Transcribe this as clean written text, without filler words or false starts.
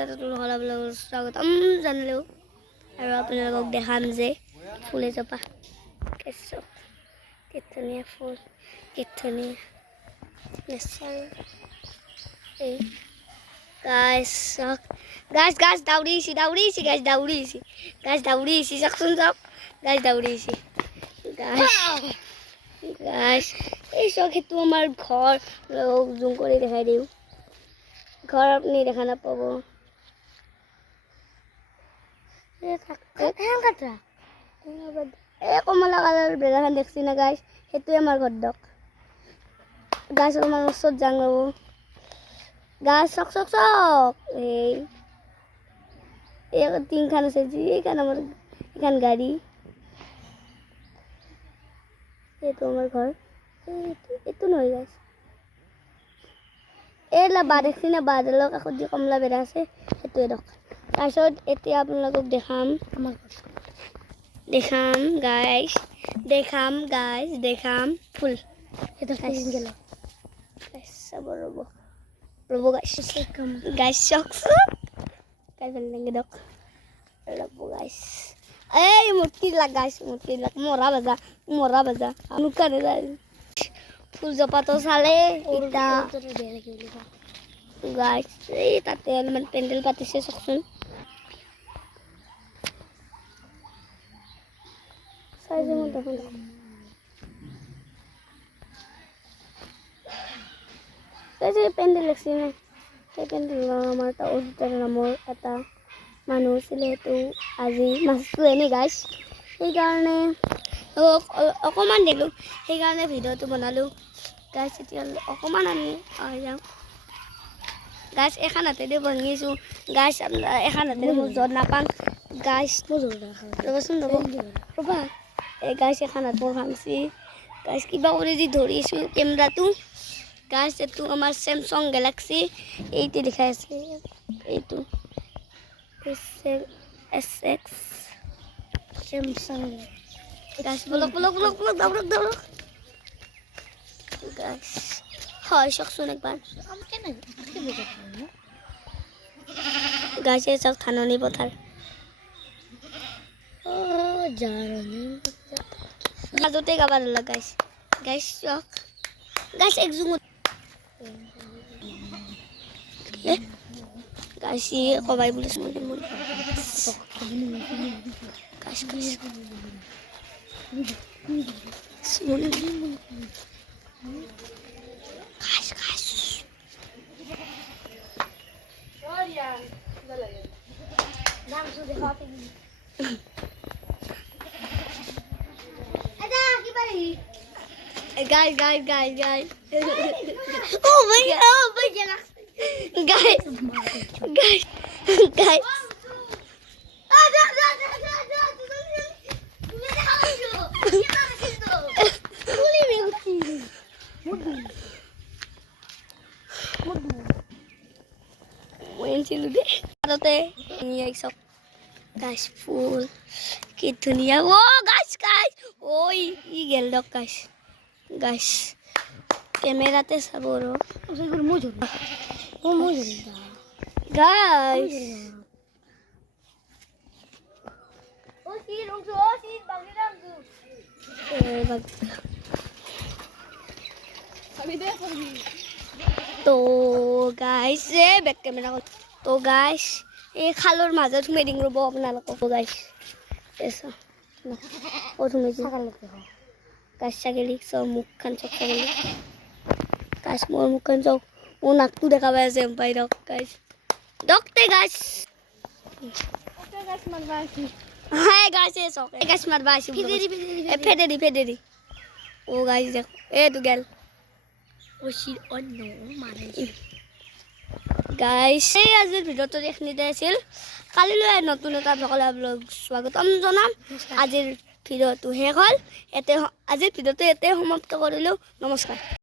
স্বাগতম জানিলেও আৰু আপোনালোকক দেখাম যে ফুলে জপা কেঁচো কীৰ্তনীয়া ফুল কীৰ্তনীয়া নেচাৰ এই গাছ গাছ গাছ দাউৰিছে দাউৰিছে গাছ দাউৰিছে গাছ দাউৰিছে চাওকচোন চাওক গাছ দাউৰিছে গাছ গাছ এই চাওক সেইটো আমাৰ ঘৰ জুম কৰি দেখাই দিওঁ ঘৰ আপুনি দেখা নাপাব এই কমলা কালাৰ বেৰাখন দেখছি না গাছ সেইটোৱে আমাৰ ঘৰ দক গাছ আমাৰ ওচৰত যাং ৰ'ব গাছ চক চক চক এই টিংখান আছে যি এইখান আমাৰ এইখান গাড়ী এইটো আমাৰ ঘৰ এইটো নহয় গাছ এইলা বাঁহ দেখছি না বাঁহডালৰ কাষত যি কমলা বেৰা আছে সেইটোৱে দক তাৰপিছত এতিয়া আপোনালোকক দেখাম আমাৰ দেখাম গাছ দেখাম ফুল সেইটো চাব ৰ'ব ৰ'ব গাছ গাছ চক চক গাছ ভাল লাগে দক ৰ'ব গাছ এই মূৰ্তি লাগ গাছ মূৰ্তি লাগ মৰা বাজা নুকানে যায় ফুল জপাটো চালে এতিয়া গাছ এই তাতে অলপমান পেণ্ডেল পাতিছে চাওকচোন চাইজে মই দেখোন এই যে পেণ্ডেল লাগছি না সেই পেণ্ডেল আমাৰ এটা ওচৰৰ নামৰ এটা মানুহ আছিলে সেইটো আজি মাছটো এনেই গাছ সেইকাৰণে অকণমান দিলোঁ সেইকাৰণে ভিডিঅ'টো বনালোঁ গাছ এতিয়া অকণমান আমি যাওঁ গাছ এখন হাতেদি ভাঙিছোঁ গাছ এখন হাতেদি মোৰ য'ত নাপাওঁ গাছ ৰ'বচোন ৰ'বা এই গাছ এখন হাত মোৰ ভাঙছি গাছ কিবা কৰি দি ধৰিছোঁ কেমেৰাটো গাছ এইটো আমাৰ চেমচাং গেলাক্সি এইটো দেখাই আছে এইটো S6 চেমচাং গাছ বলক দৌৰক গাছ হয় চাওকচোন একবাৰ গাছে চাওক ধাননি পথাৰ মাজতে গাব নালাগে গাছ গাছ চাওক গাছ একজোঙত গাছি কবাই বুলি গাছ guys. Oh my god. Guys. Guys, full. Kitunia. Oh, guys. Oh, I gel dok guys. Guys. Kamera te saboro. Guys. তো guys, back camera. তো guys, এই খালৰ মাজত সোমাই দিম ৰ'ব আপোনালোকক গাইছ এসা ও তুমি ছাগলকে হ গাছ ছাগলী সব মুখখান চক ছাগলী গাছ মোর মুখখান চক ও নাকটো দেখা পাই আছে পাই দক গাইছ ডকতে গাছ ওকে গাছ মারবা আছে হাই গাছ এ চক গাছ মারবা আছে ফেদেরি ও গাইছ দেখ এ তু গেল ও শির অন্য মারে Guys, আজিৰ ভিডিঅ'টো দেখনিতে আছিল কালিলৈ নতুন এটা ব্লগ স্বাগতম জনাম আজিৰ ভিডিঅ'টো শেষ হ'ল আজিৰ ভিডিঅ'টো এতে সমাপ্ত কৰিলোঁ নমস্কাৰ